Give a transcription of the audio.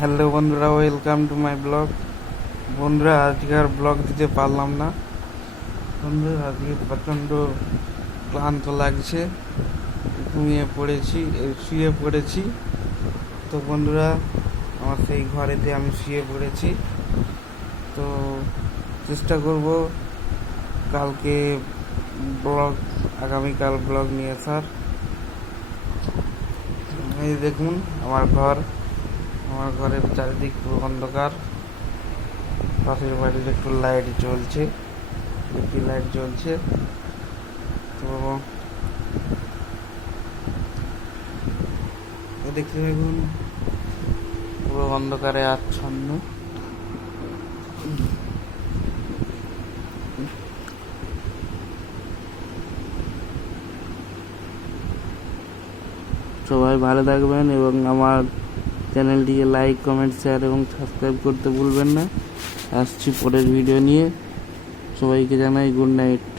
Hello বন্ধুরা, welcome to my blog. বন্ধুরা, আজকে আর ব্লগ দিতে পারলাম না। বন্ধুরা, আজকে প্রচণ্ড ক্লান্ত লাগছে, শুয়ে পড়েছি। তো বন্ধুরা, আমার সেই ঘরেতে আমি শুয়ে পড়েছি। তো চেষ্টা করব কালকে আগামীকাল ব্লগ নিয়ে আসার। এই দেখুন আমার ঘরের চারিদিক পুরো অন্ধকার। পাশের বাড়ির একটু লাইট জ্বলছে, তো দেখতে দেখুন পুরো অন্ধকারে আচ্ছন্ন। সবাই ভালো থাকবেন এবং আমার চ্যানেলটিকে লাইক, কমেন্ট, শেয়ার এবং সাবস্ক্রাইব করতে ভুলবেন না। আসছি পরের ভিডিও নিয়ে। সবাইকে জানাই গুড নাইট।